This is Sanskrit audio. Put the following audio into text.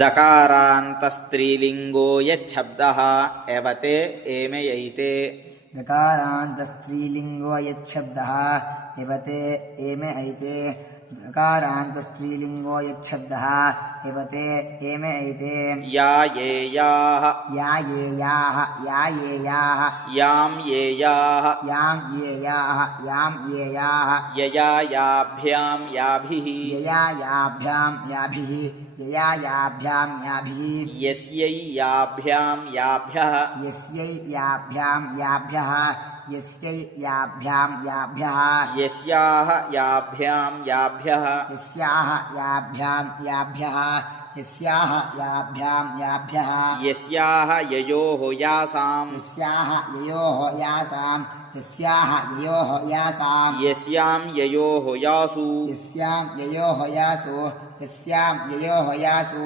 दकारान्तस्त्रीलिङ्गो यच्छब्दः एवते एमयैते दकारान्तस्त्रीलिङ्गो यच्छब्दः एवते एमे ऐते दकारान्तस्त्रीलिङ्गो यच्छब्दः एवते एमे ऐते या ये याः या ये याः या ये याः यां ये याः यां ये याः यां ये याः यया याभ्यां याभिः यया याभ्यां याभिः यया याभ्यां याभिः यस्यै याभ्यां याभ्यः यस्यै याभ्यां याभ्यः यस्यै याभ्यां याभ्यः यस्याः याभ्यां याभ्यः यस्याः याभ्यां याभ्यः यस्याः याभ्यां याभ्यः यस्याः ययोः यासां यस्याः ययोः यासां यस्याः ययोः यासां यस्यां ययोः यासु यस्यां ययोः यासु यस्यां ययोः यासु